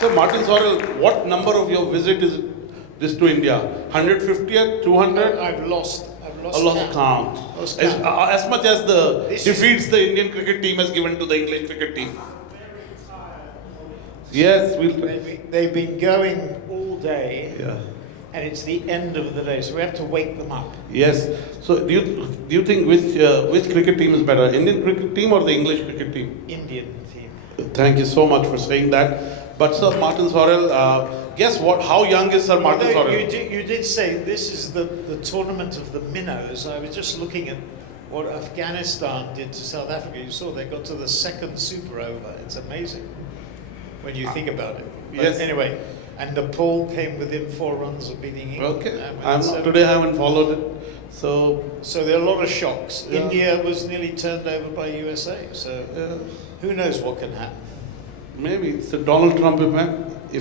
So Martin Sorrell, what number of your visit is this to India? 150th, 200? I've lost count. As much as the defeats the Indian cricket team has given to the English cricket team. Yes, they've been going all day, yeah. And it's the end of the day, so we have to wake them up. Yes. So do you think which cricket team is better, Indian cricket team or the English cricket team? Indian team. Thank you so much for saying that. But Sir Martin Sorrell, guess what? How young is Sir Martin Sorrell? You did say this is the tournament of the minnows. I was just looking at what Afghanistan did to South Africa. You saw they got to the second super over. It's amazing when you think about it. But yes. Anyway, and Nepal came within 4 runs of beating England. Okay. Today I haven't followed it. So there are a lot of shocks. Yeah. India was nearly turned over by USA. So who knows what can happen? Maybe it's the Donald Trump effect.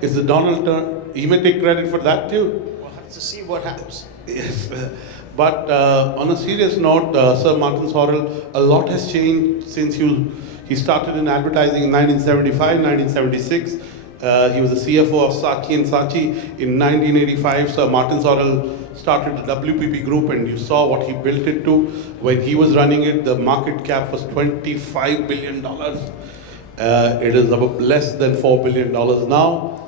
It's the Donald Trump. He may take credit for that too. We'll have to see what happens. Yes. But on a serious note, Sir Martin Sorrell, a lot has changed since he started in advertising in 1975, 1976. He was the CFO of Saatchi & Saatchi. In 1985, Sir Martin Sorrell started the WPP group, and you saw what he built it to. When he was running it, the market cap was $25 billion. It is about less than $4 billion now.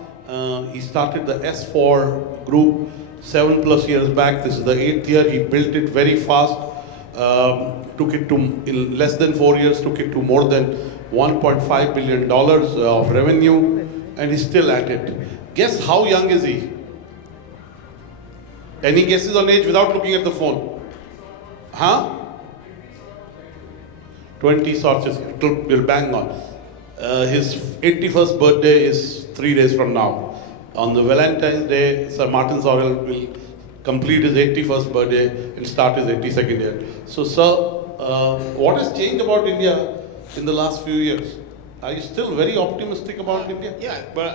He started the S4 group 7+ years back. This is the 8th year. He built it very fast. Took it to, in less than 4 years, took it to more than $1.5 billion of revenue, and he's still at it. Guess how young is he? Any guesses on age without looking at the phone? Huh? 20 sorts. We'll bang on. His 81st birthday is 3 days from now. On the Valentine's Day, Sir Martin Sorrell will complete his 81st birthday and start his 82nd year. So, sir, what has changed about India in the last few years? Are you still very optimistic about India? Yeah, but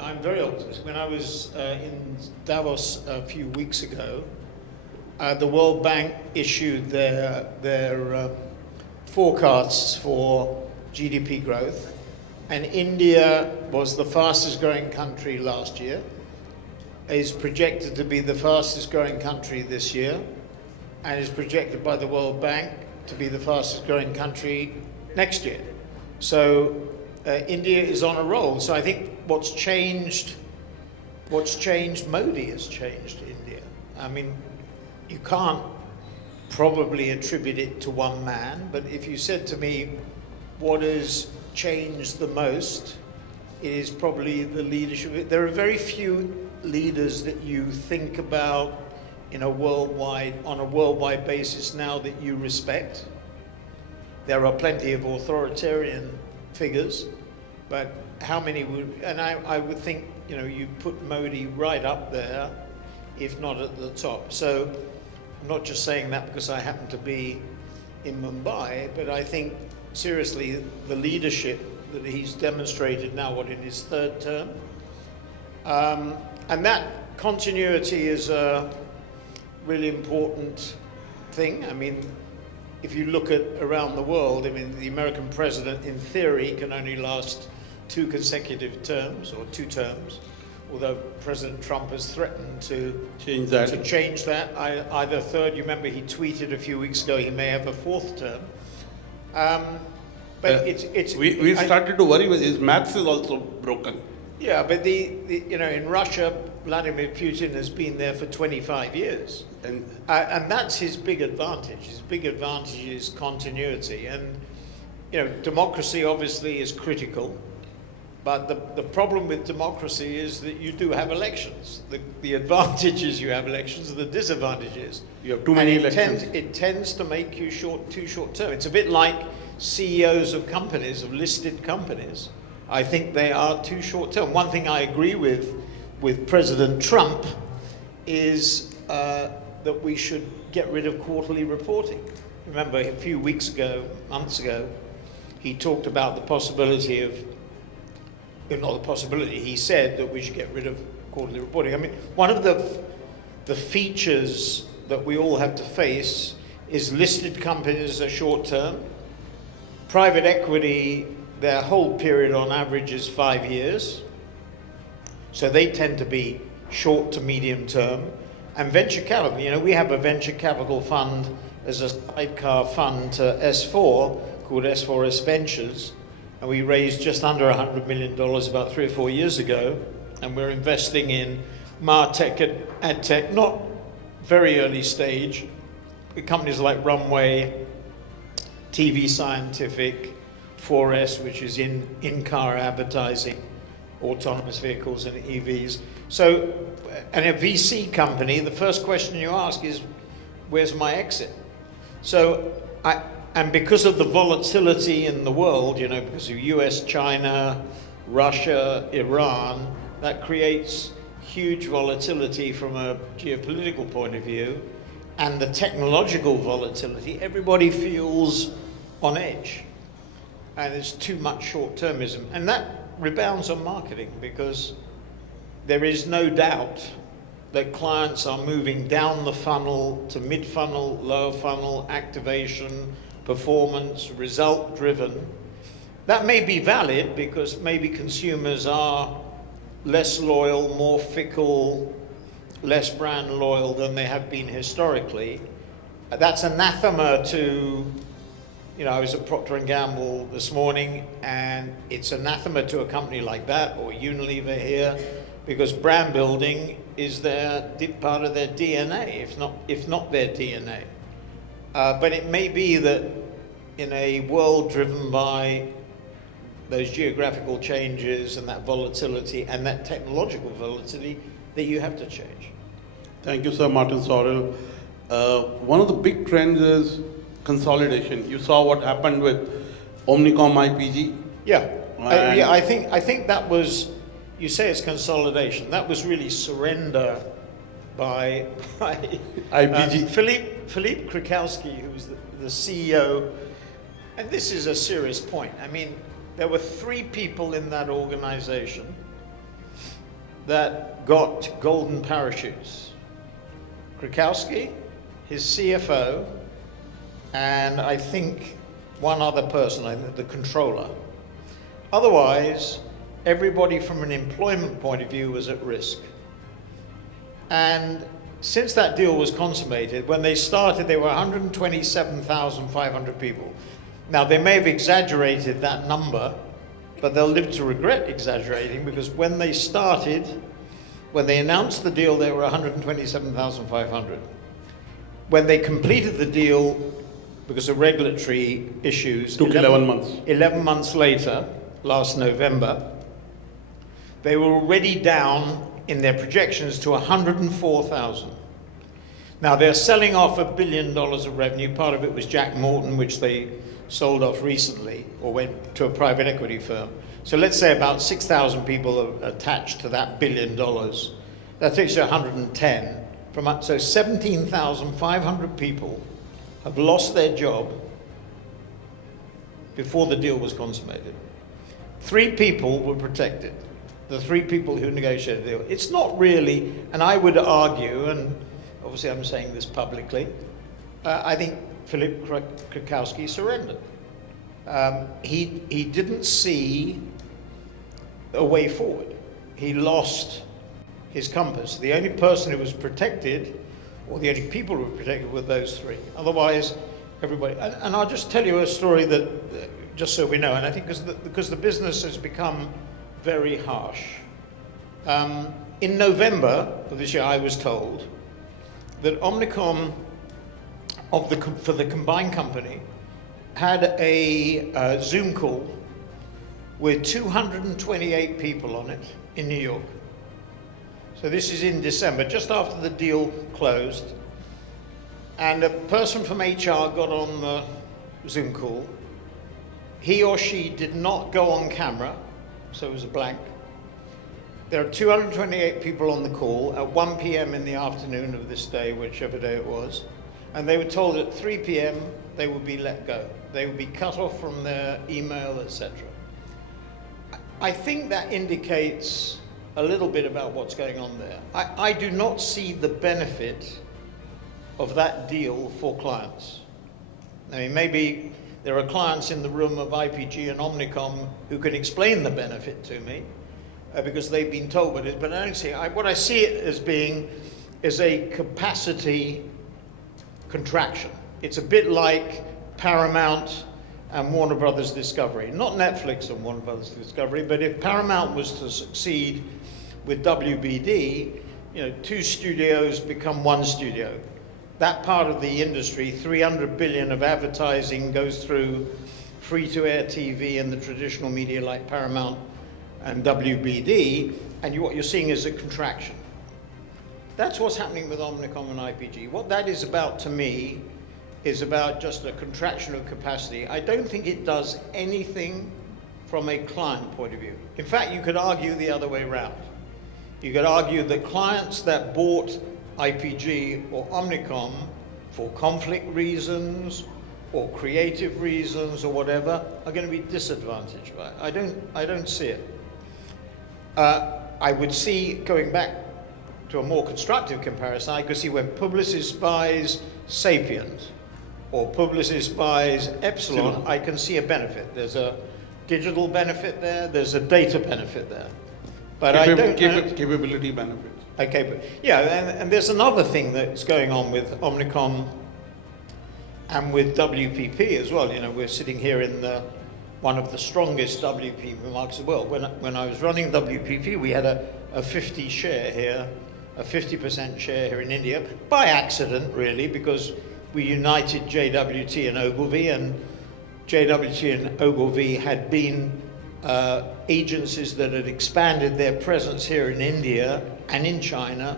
I'm very optimistic. When I was in Davos a few weeks ago, the World Bank issued their forecasts for GDP growth, and India was the fastest growing country last year, is projected to be the fastest growing country this year, and is projected by the World Bank to be the fastest growing country next year. So India is on a roll. So I think what's changed, Modi has changed India. I mean, you can't probably attribute it to one man, but if you said to me, what has changed the most, it is probably the leadership. There are very few leaders that you think about on a worldwide basis now that you respect. There are plenty of authoritarian figures, but how many would, and I would think, you put Modi right up there, if not at the top. So I'm not just saying that because I happen to be in Mumbai, but I think seriously the leadership that he's demonstrated now, in his 3rd term, and that continuity is a really important thing. I mean, if you look at around the world, I mean, the American president, in theory, can only last 2 consecutive terms, or 2 terms, although President Trump has threatened to change that. Either 3rd, you remember he tweeted a few weeks ago he may have a 4th term. But we started to worry with his maths is also broken. Yeah, but in Russia, Vladimir Putin has been there for 25 years. And that's his big advantage. His big advantage is continuity. And, democracy obviously is critical. But the problem with democracy is that you do have elections. The advantage is you have elections, the disadvantage is you have too many elections. It tends to make you too short term. It's a bit like CEOs of companies, of listed companies. I think they are too short term. One thing I agree with President Trump is that we should get rid of quarterly reporting. Remember, a few months ago, he talked about the possibility of, he said that we should get rid of quarterly reporting. I mean, one of the features that we all have to face is listed companies are short term. Private equity, their hold period on average is 5 years. So they tend to be short to medium term. And venture capital, you know, we have a venture capital fund as a sidecar fund to S4 called S4S Ventures. And we raised just under $100 million about 3 or 4 years ago. And we're investing in MarTech and AdTech, not very early stage, companies like Runway, TV Scientific, 4S, which is in-car advertising, autonomous vehicles and EVs. So, and a VC company, the first question you ask is, where's my exit? So, and because of the volatility in the world, you know, because of US, China, Russia, Iran, that creates huge volatility from a geopolitical point of view, and the technological volatility, everybody feels on edge. And there's too much short-termism. And that rebounds on marketing, because there is no doubt that clients are moving down the funnel to mid-funnel, lower funnel, activation, performance, result-driven. That may be valid because maybe consumers are less loyal, more fickle, less brand loyal than they have been historically. That's anathema to, you know, I was at Procter & Gamble this morning, and it's anathema to a company like that, or Unilever here, because brand building is part of their DNA, if not their DNA. But it may be that in a world driven by those geographical changes and that volatility and that technological volatility, that you have to change. Thank you, Sir Martin Sorrell. One of the big trends is consolidation. You saw what happened with Omnicom IPG. Yeah, I think that was, you say it's consolidation, that was really surrender by IPG. Philippe Krakowski, who was the CEO, and this is a serious point. I mean, there were 3 people in that organization that got golden parachutes. Krakowski, his CFO, and I think one other person, the controller. Otherwise, everybody from an employment point of view was at risk. And since that deal was consummated, when they started, there were 127,500 people. Now, they may have exaggerated that number, but they'll live to regret exaggerating, because when they started, when they announced the deal, there were 127,500. When they completed the deal, because of regulatory issues, took 11 months. 11 months later, last November, they were already down in their projections to 104,000. Now, they're selling off $1 billion of revenue. Part of it was Jack Morton, which they sold off recently, or went to a private equity firm. So let's say about 6,000 people are attached to that $1 billion. That takes you 110. So 17,500 people have lost their job before the deal was consummated. 3 people were protected. The 3 people who negotiated the deal. It's not really, and I would argue, and obviously I'm saying this publicly, I think Philippe Krakowski surrendered. He didn't see a way forward. He lost his compass. The only person who was protected, or the only people who were protected, were those 3. Otherwise, everybody. And I'll just tell you a story that, just so we know, and I think because the business has become very harsh. In November of this year, I was told that Omnicom, for the combined company, had a Zoom call with 228 people on it in New York. So this is in December, just after the deal closed. And a person from HR got on the Zoom call. He or she did not go on camera, so it was a blank. There are 228 people on the call at 1 p.m. in the afternoon of this day, whichever day it was. And they were told at 3 p.m. they would be let go. They would be cut off from their email, etc. I think that indicates a little bit about what's going on there. I do not see the benefit of that deal for clients. I mean, maybe there are clients in the room of IPG and Omnicom who can explain the benefit to me, because they've been told what it is. But I don't see it. What I see it as being is a capacity contraction. It's a bit like Paramount and Warner Brothers Discovery. Not Netflix and Warner Brothers Discovery, but if Paramount was to succeed with WBD, you know, 2 studios become 1 studio. That part of the industry, 300 billion of advertising goes through free-to-air TV and the traditional media like Paramount and WBD, and what you're seeing is a contraction. That's what's happening with Omnicom and IPG. What that is about to me is about just a contraction of capacity. I don't think it does anything from a client point of view. In fact, you could argue the other way around. You could argue that clients that bought IPG or Omnicom for conflict reasons or creative reasons or whatever are going to be disadvantaged by it. I don't see it. I would see, going back to a more constructive comparison, I could see when Publicis buys Sapient or Publicis buys Epsilon, I can see a benefit. There's a digital benefit there, there's a data benefit there. But I don't capability benefits. Okay, but yeah, and there's another thing that's going on with Omnicom and with WPP as well. You know, we're sitting here in one of the strongest WPP markets in the world. When I was running WPP, we had a 50 share here, a 50% share here in India, by accident really, because we united JWT and Ogilvy, and JWT and Ogilvy had been agencies that had expanded their presence here in India and in China.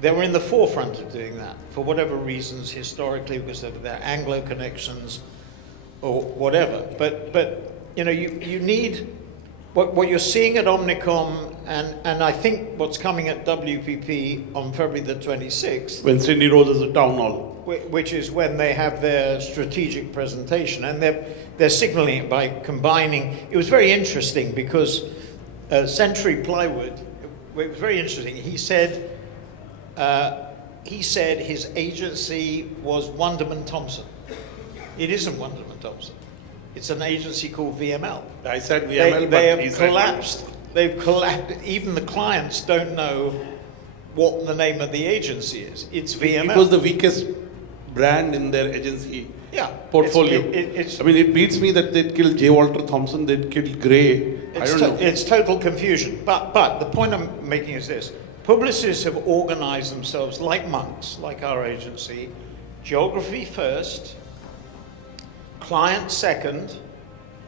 They were in the forefront of doing that for whatever reasons historically, because of their Anglo connections or whatever. But you know, you need what you're seeing at Omnicom, and I think what's coming at WPP on February the 26th. When Cindy Rose is a town hall. Which is when they have their strategic presentation, and they're signaling it by combining. It was very interesting because Century Plywood, it was very interesting. He said his agency was Wunderman Thompson. It isn't Wunderman Thompson. It's an agency called VML. I said VML, they have collapsed. They've collapsed. Even the clients don't know what the name of the agency is. It's VML. It was the weakest brand in their agency portfolio. I mean, it beats me that they'd killed J. Walter Thompson, they'd killed Gray. I don't know. It's total confusion. But the point I'm making is this. Publicists have organized themselves like monks, like our agency, geography first, client second,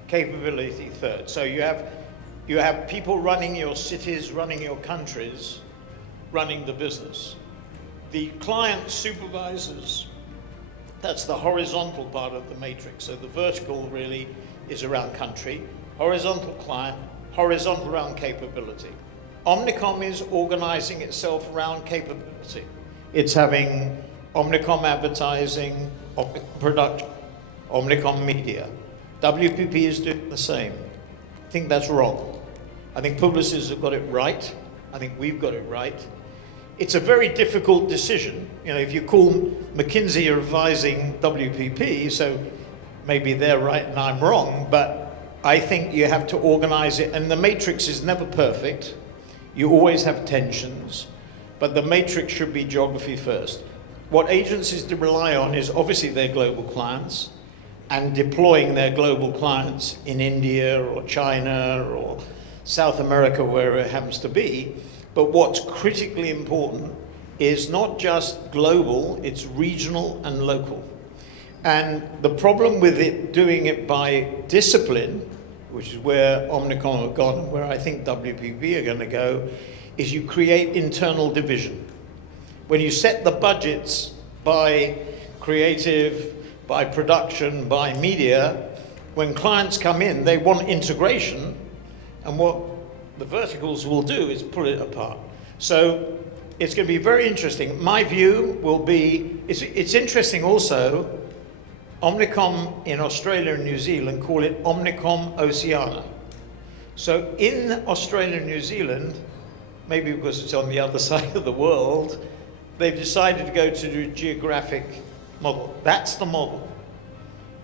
capability third. So you have people running your cities, running your countries, running the business. The client supervisors, that's the horizontal part of the matrix. So the vertical really is around country, horizontal client, horizontal around capability. Omnicom is organizing itself around capability. It's having Omnicom advertising, Omnicom production, Omnicom media. WPP is doing the same. I think that's wrong. I think Publicis have got it right. I think we've got it right. It's a very difficult decision. You know, if you call McKinsey advising WPP, so maybe they're right and I'm wrong, but I think you have to organize it, and the matrix is never perfect. You always have tensions, but the matrix should be geography first. What agencies to rely on is obviously their global clients and deploying their global clients in India or China or South America, wherever it happens to be. But what's critically important is not just global, it's regional and local. And the problem with it, doing it by discipline, which is where Omnicom have gone and where I think WPP are going to go, is you create internal division. When you set the budgets by creative, by production, by media, when clients come in, they want integration, and what the verticals will do is pull it apart. So it's going to be very interesting. My view will be, it's interesting also, Omnicom in Australia and New Zealand call it Omnicom Oceania. So in Australia and New Zealand, maybe because it's on the other side of the world, they've decided to go to the geographic model. That's the model.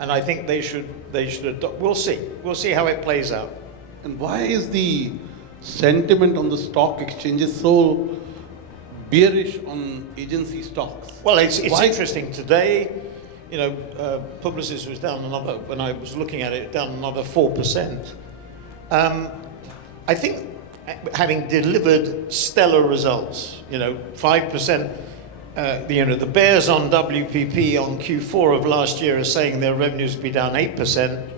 And I think they should adopt. We'll see how it plays out. And why is the sentiment on the stock exchange is so bearish on agency stocks? Well, it's Why? interesting. Today, Publicis was down another, when I was looking at it, down another 4%. I think having delivered stellar results, 5%, the bears on WPP on Q4 of last year are saying their revenues will be down 8%.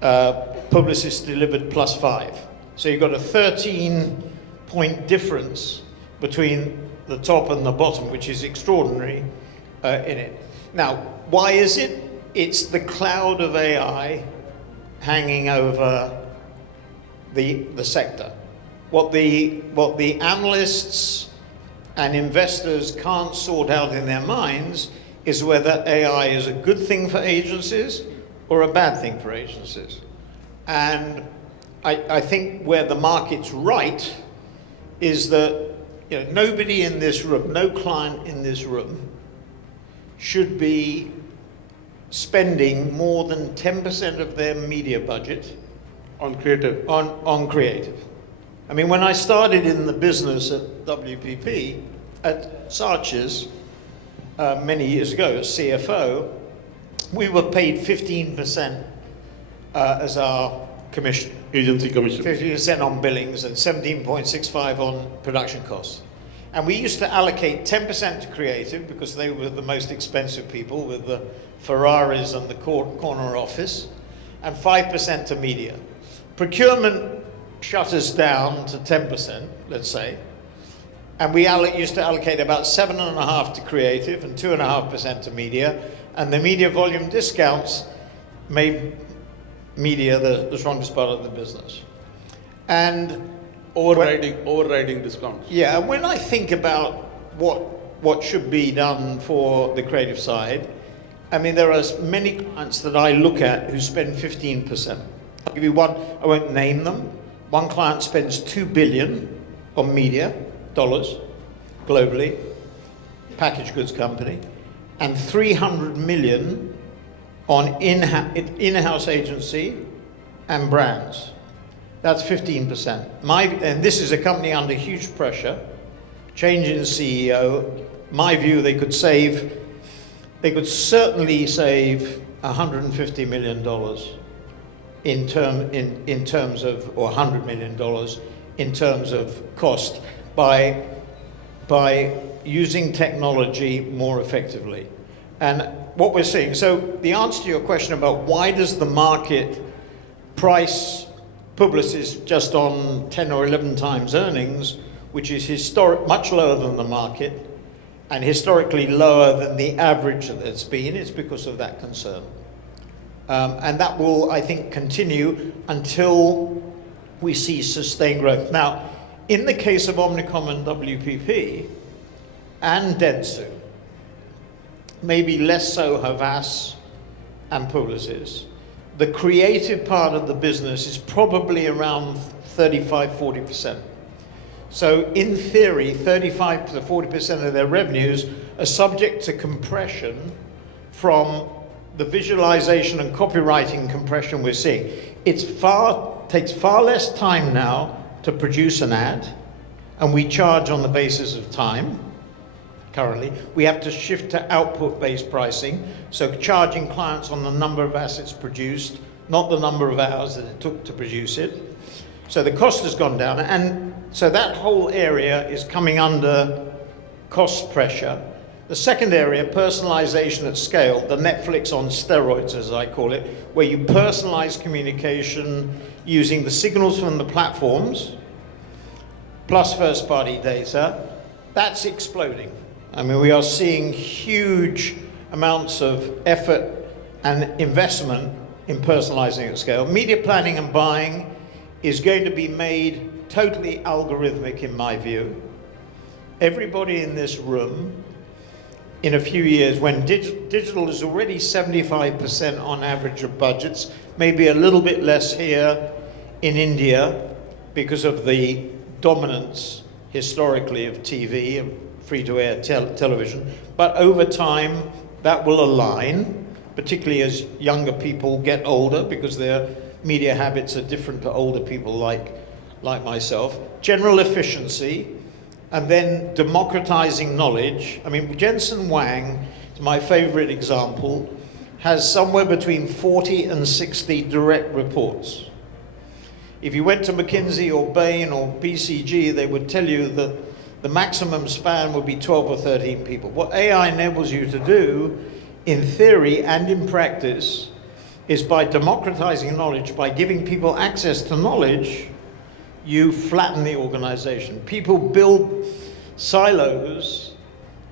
Publicis delivered +5%. So you've got a 13-point difference between the top and the bottom, which is extraordinary in it. Now, why is it? It's the cloud of AI hanging over the sector. What the analysts and investors can't sort out in their minds is whether AI is a good thing for agencies or a bad thing for agencies. And I think where the market's right is that nobody in this room, no client in this room should be spending more than 10% of their media budget On creative. on creative. I mean, when I started in the business at WPP, at Saatchi's, many years ago as CFO, we were paid 15% as our commission. Agency commission. 50% on billings and 17.65 on production costs. And we used to allocate 10% to creative because they were the most expensive people with the Ferraris and the corner office, and 5% to media. Procurement shut us down to 10%, let's say, and we used to allocate about 7.5% to creative and 2.5% to media, and the media volume discounts made media the strongest part of the business. And Overriding discounts. yeah, and when I think about what should be done for the creative side, I mean, there are many clients that I look at who spend 15%. I'll give you one, I won't name them. One client spends $2 billion on media, dollars, globally, packaged goods company, and $300 million on in-house agency and brands. That's 15%. And this is a company under huge pressure, change in CEO. My view, they could certainly save $150 million in terms of, or $100 million in terms of cost by using technology more effectively. And what we're seeing, so the answer to your question about why does the market price Publicis just on 10 or 11 times earnings, which is much lower than the market and historically lower than the average that it's been, it's because of that concern. And that will, I think, continue until we see sustained growth. Now, in the case of Omnicom and WPP and Dentsu, maybe less so Havas and Publicis, the creative part of the business is probably around 35-40%. So in theory, 35 to 40% of their revenues are subject to compression from the visualization and copywriting compression we're seeing. Takes far less time now to produce an ad, and we charge on the basis of time. Currently, we have to shift to output-based pricing, so charging clients on the number of assets produced, not the number of hours that it took to produce it. So the cost has gone down, and so that whole area is coming under cost pressure. The second area, personalization at scale, the Netflix on steroids, as I call it, where you personalize communication using the signals from the platforms, plus first-party data, that's exploding. I mean, we are seeing huge amounts of effort and investment in personalizing at scale. Media planning and buying is going to be made totally algorithmic, in my view. Everybody in this room, in a few years, when digital is already 75% on average of budgets, maybe a little bit less here in India because of the dominance historically of TV, of free-to-air television, but over time that will align, particularly as younger people get older, because their media habits are different to older people like like myself, general efficiency, and then democratizing knowledge. I mean, Jensen Huang, my favorite example, has somewhere between 40 and 60 direct reports. If you went to McKinsey or Bain or BCG, they would tell you that the maximum span would be 12 or 13 people. What AI enables you to do, in theory and in practice, is by democratizing knowledge, by giving people access to knowledge, you flatten the organization. People build silos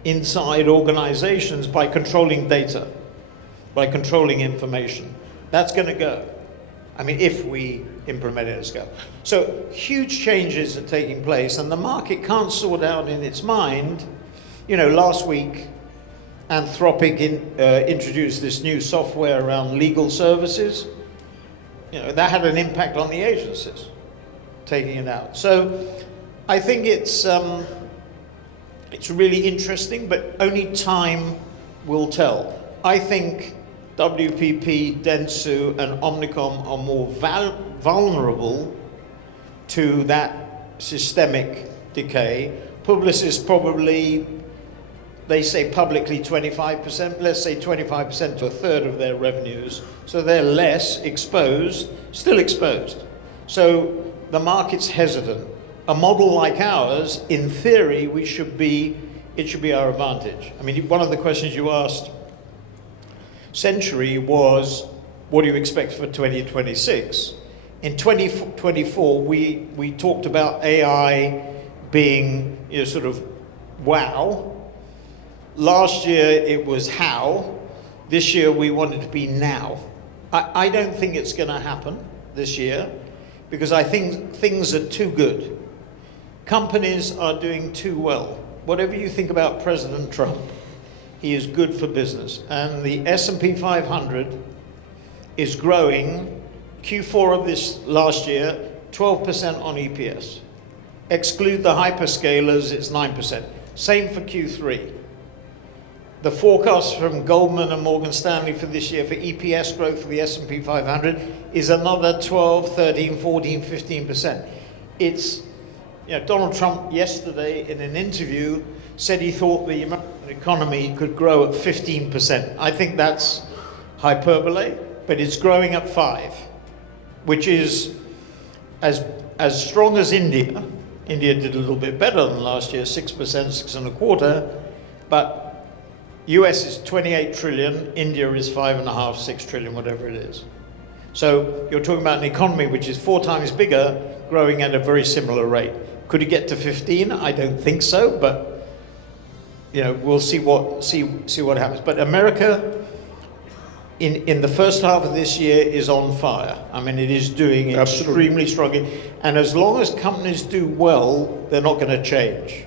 inside organizations by controlling data, by controlling information. That's going to go. I mean, if we implement it at scale. So huge changes are taking place, and the market can't sort out in its mind. You know, last week, Anthropic introduced this new software around legal services. You know, that had an impact on the agencies, taking it out. So I think it's really interesting, but only time will tell. I think WPP, Dentsu, and Omnicom are more vulnerable to that systemic decay. Publicis probably, they say publicly 25%, let's say 25% to a third of their revenues, so they're less exposed, still exposed. So the market's hesitant. A model like ours, in theory, it should be our advantage. I mean, one of the questions you asked Century was, what do you expect for 2026? In 2024, we talked about AI being, you know, sort of wow. Last year it was how. This year we want it to be now. I don't think it's going to happen this year because I think things are too good. Companies are doing too well. Whatever you think about President Trump, he is good for business. And the S&P 500 is growing, Q4 of this last year, 12% on EPS. Exclude the hyperscalers, it's 9%. Same for Q3. The forecast from Goldman and Morgan Stanley for this year for EPS growth for the S&P 500 is another 12, 13, 14, 15%. It's, you know, Donald Trump yesterday in an interview said he thought the American economy could grow at 15%. I think that's hyperbole, but it's growing at 5%, which is as strong as India. India did a little bit better than last year, 6%, 6.25%, but US is 28 trillion, India is 5.5, 6 trillion, whatever it is. So you're talking about an economy which is 4 times bigger, growing at a very similar rate. Could it get to 15? I don't think so, but you know, we'll see what happens. But America, in the first half of this year, is on fire. I mean, it is doing extremely strongly. And as long as companies do well, they're not going to change.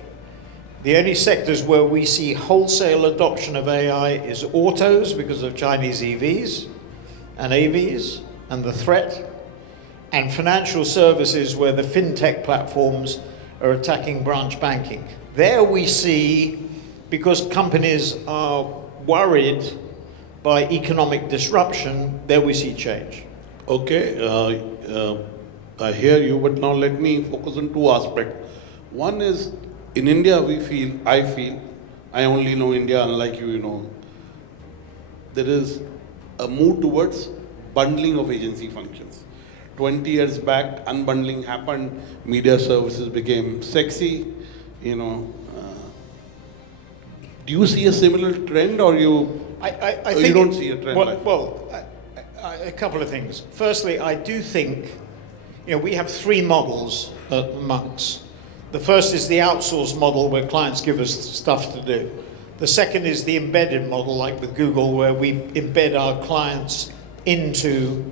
The only sectors where we see wholesale adoption of AI is autos because of Chinese EVs and AVs and the threat, and financial services where the fintech platforms are attacking branch banking. There we see, because companies are worried by economic disruption, there we see change. Okay, I hear you, but now let me focus on 2 aspects. One is, in India, I only know India, unlike you, you know, there is a move towards bundling of agency functions. 20 years back, unbundling happened, media services became sexy, you know. Do you see a similar trend, or I think you don't see a trend? A couple of things. Firstly, I do think, you know, we have 3 models at Monks. The first is the outsourced model where clients give us stuff to do. The second is the embedded model, like with Google, where we embed our clients into,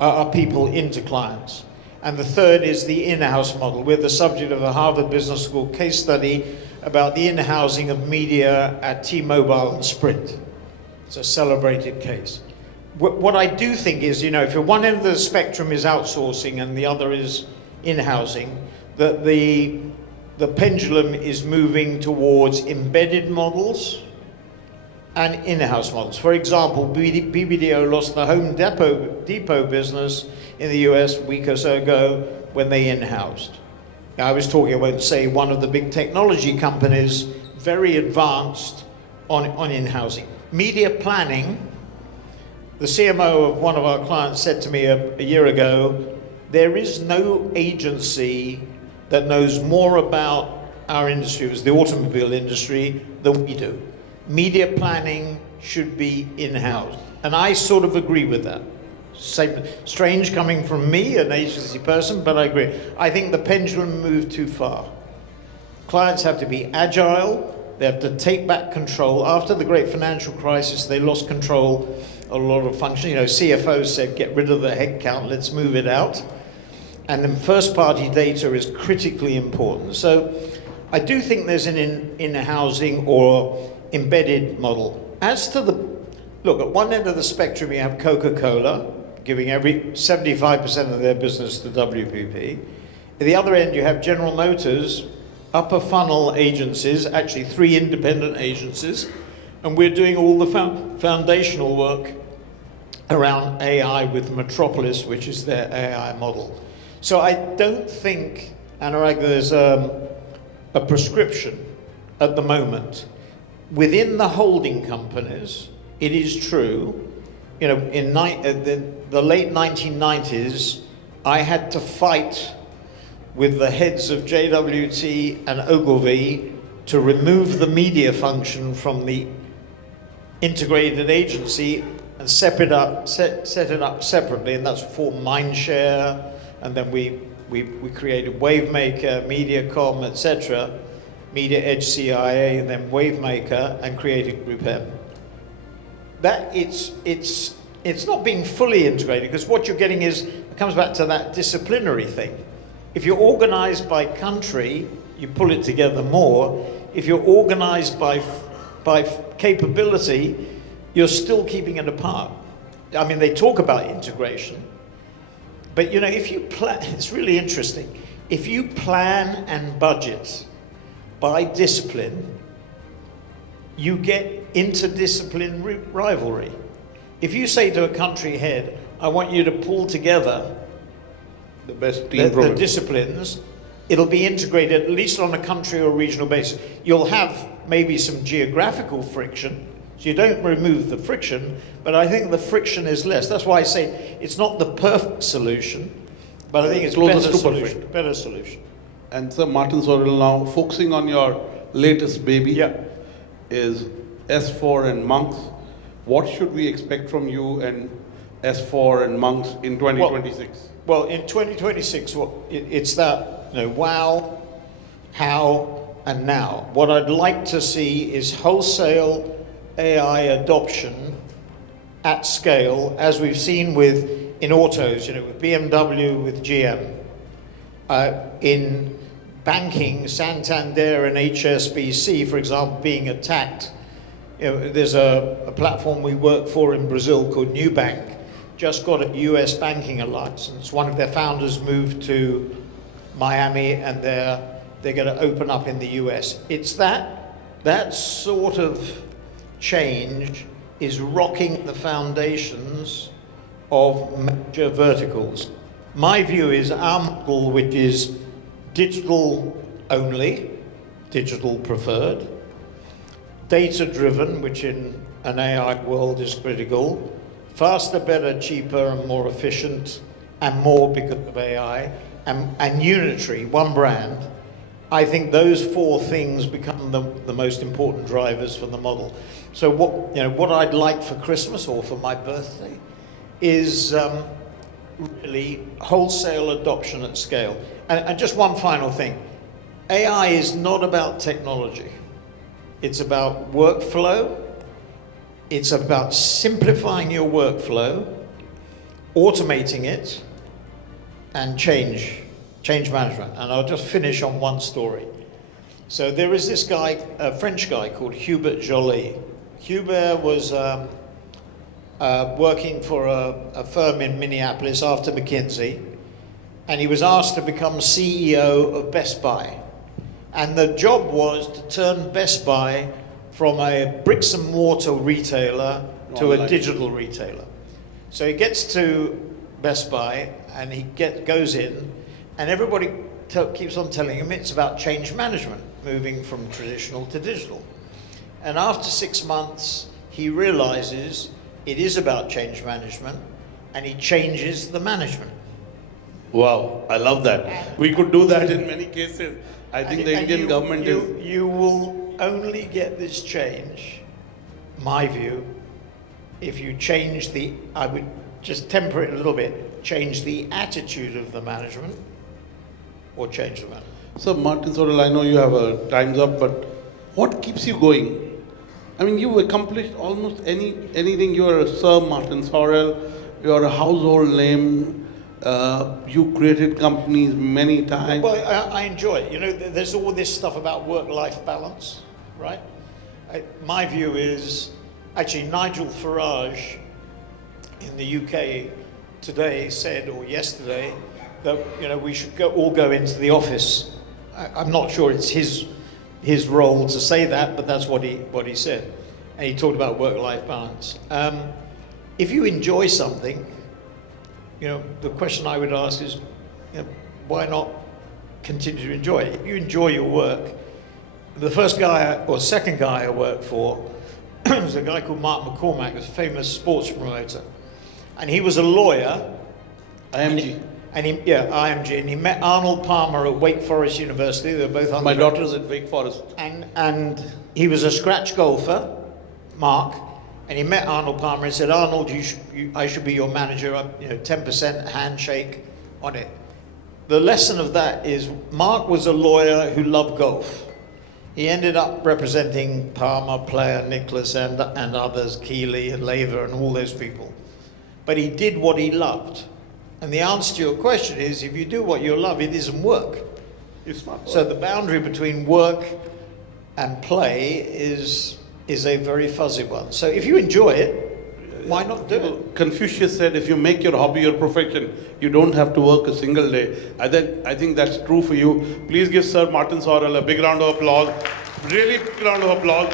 our people into clients. And the third is the in-house model. We're the subject of a Harvard Business School case study about the in-housing of media at T-Mobile and Sprint. It's a celebrated case. What I do think is, you know, if one end of the spectrum is outsourcing and the other is in-housing, that the pendulum is moving towards embedded models and in-house models. For example, BBDO lost the Home Depot business in the US a week or so ago, when they in-housed. I was talking about, say, one of the big technology companies, very advanced on in-housing. Media planning, the CMO of one of our clients said to me a year ago, there is no agency that knows more about our industry, it was the automobile industry, than we do. Media planning should be in-house. And I sort of agree with that. Strange coming from me, an agency person, but I agree. I think the pendulum moved too far. Clients have to be agile, they have to take back control. After the great financial crisis, they lost control of a lot of functions. You know, CFOs said, get rid of the headcount, let's move it out. And then first-party data is critically important. So I do think there's an in-housing or embedded model. As to look, at one end of the spectrum, you have Coca-Cola, giving 75% of their business to WPP. At the other end, you have General Motors, upper funnel agencies, actually 3 independent agencies, and we're doing all the foundational work around AI with Metropolis, which is their AI model. So I don't think, Anurag, there's a prescription at the moment. Within the holding companies, it is true, you know, in the late 1990s, I had to fight with the heads of JWT and Ogilvy to remove the media function from the integrated agency and set it up separately, and that's for Mindshare, and then we created Wavemaker, MediaCom, etc., Media Edge CIA, and then Wavemaker, and created Group M. That it's not being fully integrated, because what you're getting is, it comes back to that disciplinary thing. If you're organized by country, you pull it together more. If you're organized by capability, you're still keeping it apart. I mean, they talk about integration, but you know, if you plan, it's really interesting. If you plan and budget by discipline, you get interdiscipline rivalry. If you say to a country head, I want you to pull together the best team the disciplines, it'll be integrated at least on a country or regional basis. You'll have maybe some geographical friction, so you don't remove the friction, but I think the friction is less. That's why I say it's not the perfect solution, but I think it's better solution. And Sir Martin Sorrell, now focusing on your latest baby, is S4 and Monks. What should we expect from you and S4 and Monks in 2026? Well, in 2026, it's that, you know, wow, how, and now. What I'd like to see is wholesale AI adoption at scale, as we've seen in autos, you know, with BMW, with GM. In banking, Santander and HSBC, for example, being attacked. You know, there's a platform we work for in Brazil called Nubank, just got a US banking license. One of their founders moved to Miami, and they're going to open up in the US. It's that sort of change is rocking the foundations of major verticals. My view is our model, which is digital only, digital preferred, data driven, which in an AI world is critical, faster, better, cheaper, and more efficient, and more because of AI, and unitary, one brand. I think those 4 things become the most important drivers for the model. So what I'd like for Christmas or for my birthday is really wholesale adoption at scale. And just one final thing. AI is not about technology. It's about workflow. It's about simplifying your workflow, automating it, and change management. And I'll just finish on one story. So there is this guy, a French guy called Hubert Joly. Hubert was working for a firm in Minneapolis after McKinsey, and he was asked to become CEO of Best Buy. And the job was to turn Best Buy from a bricks and mortar retailer to a digital retailer. So he gets to Best Buy and he goes in, And everybody keeps on telling him it's about change management, moving from traditional to digital. And after 6 months, he realizes it is about change management, and he changes the management. Wow, I love that. We could do that in many cases. I think the Indian government is... You will only get this change, my view, if you change I would just temper it a little bit, change the attitude of the management, or change the management. So Martin Sorrell, I know you have a time's up, but what keeps you going? I mean, you've accomplished almost anything. You're a Sir Martin Sorrell, you're a household name, you created companies many times. Well, I enjoy it. You know, there's all this stuff about work-life balance, right? My view is, actually Nigel Farage in the UK today said, or yesterday, that, you know, we should all go into the office. I'm not sure it's his role to say that, but that's what he said. And he talked about work-life balance. If you enjoy something, you know, the question I would ask is, you know, why not continue to enjoy it? If you enjoy your work, the first guy or second guy I worked for was a guy called Mark McCormack, a famous sports promoter, and he was a lawyer. IMG. IMG, and he met Arnold Palmer at Wake Forest University. They were both My daughter's at Wake Forest. And he was a scratch golfer, Mark, and he met Arnold Palmer and said, Arnold, I should be your manager, 10% handshake on it. The lesson of that is Mark was a lawyer who loved golf. He ended up representing Palmer, Player, Nicholas, and others, Keeley and Laver and all those people. But he did what he loved. And the answer to your question is, if you do what you love, it isn't work. It's not work. So the boundary between work and play is a very fuzzy one. So if you enjoy it, why not do it? Confucius said, if you make your hobby your profession, you don't have to work a single day. I think that's true for you. Please give Sir Martin Sorrell a big round of applause. Really big round of applause.